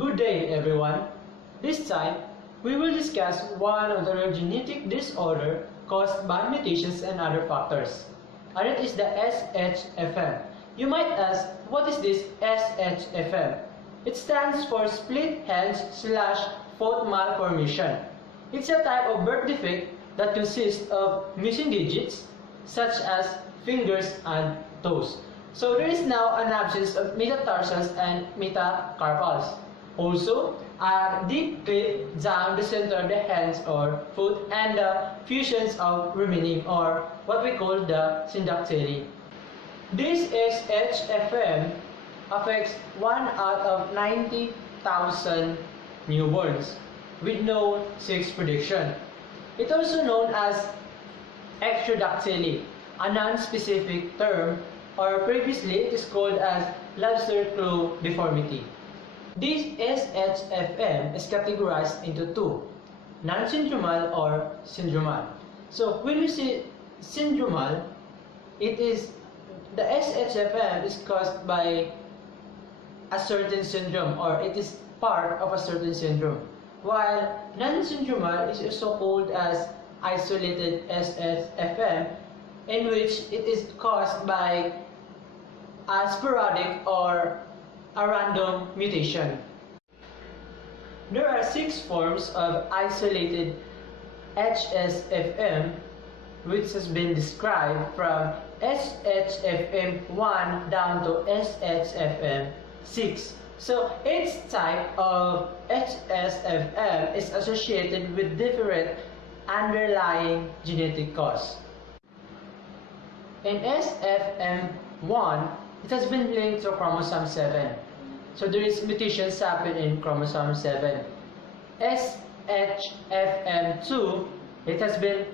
Good day, everyone. This time, we will discuss one of the rare genetic disorder caused by mutations and other factors, and it is the SHFM. You might ask, what is this SHFM? It stands for split hands/foot malformation. It's a type of birth defect that consists of missing digits, such as fingers and toes. So there is now an absence of metatarsals and metacarpals. Also, a deep clip down the center of the hands or foot and the fusions of remaining, or what we call the syndactyly. This SHFM affects 1 out of 90,000 newborns with no sex prediction. It's also known as extradactyly, a non-specific term, or previously it is called as lobster claw deformity. This SHFM is categorized into two, non-syndromal or syndromal. So when we say syndromal, the SHFM is caused by a certain syndrome, or it is part of a certain syndrome, while non-syndromal is also called as isolated SHFM, in which it is caused by a sporadic or a random mutation. There are 6 forms of isolated HSFM, which has been described from SHFM1 down to SHFM6. So each type of HSFM is associated with different underlying genetic cause. In SFM1, it has been linked to chromosome 7. So there is mutations happen in chromosome 7. SHFM2, it has been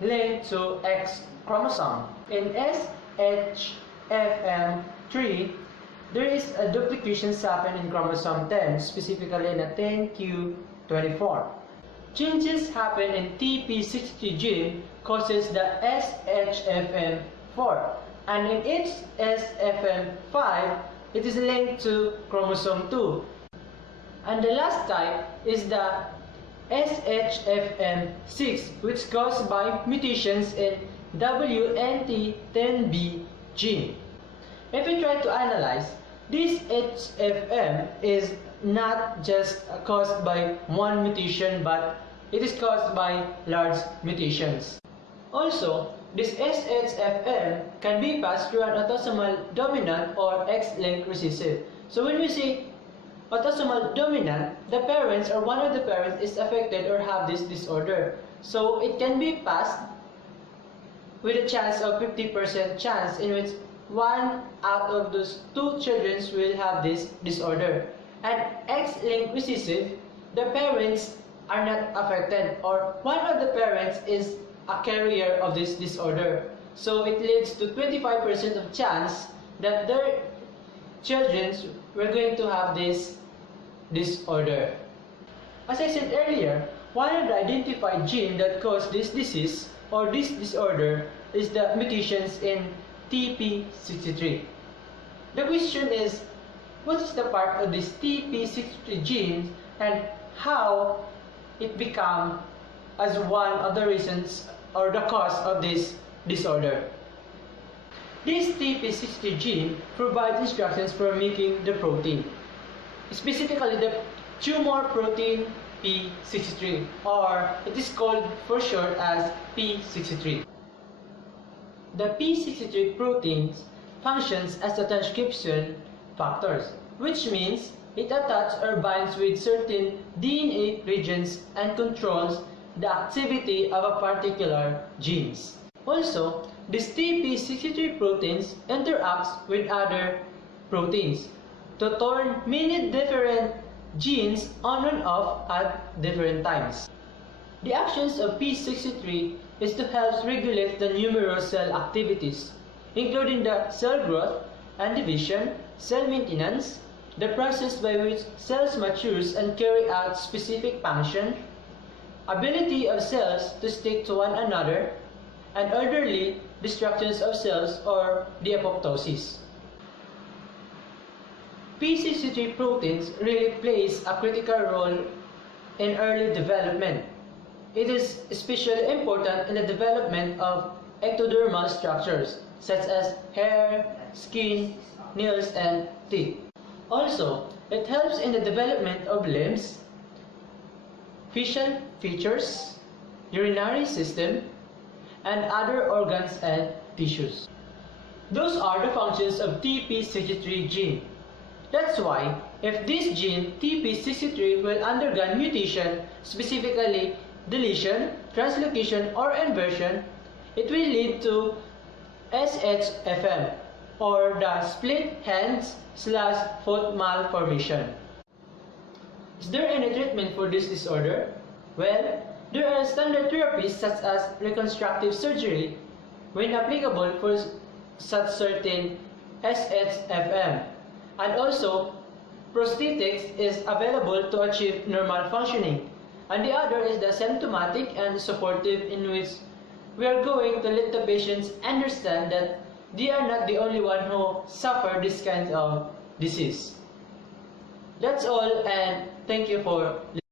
linked to X chromosome. In SHFM3, there is a duplication happen in chromosome 10, specifically in a 10q24. Changes happen in TP63 gene causes the SHFM4, and in its SFM5, it is linked to chromosome 2. And the last type is the SHFM6, which is caused by mutations in WNT10B gene. If we try to analyze, this HFM is not just caused by one mutation, but it is caused by large mutations. Also, this SHFM can be passed through an autosomal dominant or X-linked recessive. So when we say autosomal dominant, the parents or one of the parents is affected or have this disorder. So it can be passed with a chance of 50% chance, in which 1 out of those 2 children will have this disorder. And X-linked recessive, the parents are not affected, or one of the parents is a carrier of this disorder. So it leads to 25% of chance that their children were going to have this disorder. As I said earlier, one of the identified genes that cause this disease or this disorder is the mutations in TP63. The question is, what is the part of this TP63 gene and how it become as one of the reasons or the cause of this disorder? This TP63 gene provides instructions for making the protein, specifically the tumor protein P63, or it is called for short as P63. The P63 protein functions as a transcription factors, which means it attaches or binds with certain DNA regions and controls the activity of a particular genes. Also, this TP63 proteins interacts with other proteins to turn many different genes on and off at different times. The actions of P63 is to help regulate the numerous cell activities, including the cell growth and division, cell maintenance, the process by which cells matures and carry out specific function, ability of cells to stick to one another, and orderly destructions of cells or the apoptosis. P63 proteins really plays a critical role in early development. It is especially important in the development of ectodermal structures such as hair, skin, nails, and teeth. Also, it helps in the development of limbs, facial features, urinary system, and other organs and tissues. Those are the functions of TP63 gene. That's why, if this gene TP63 will undergo mutation, specifically deletion, translocation, or inversion, it will lead to SHFM, or the split hands/foot malformation. Is there any treatment for this disorder? Well, there are standard therapies such as reconstructive surgery when applicable for such certain SHFM, and also prosthetics is available to achieve normal functioning, and the other is the symptomatic and supportive, in which we are going to let the patients understand that they are not the only one who suffer this kind of disease. That's all, and thank you for listening.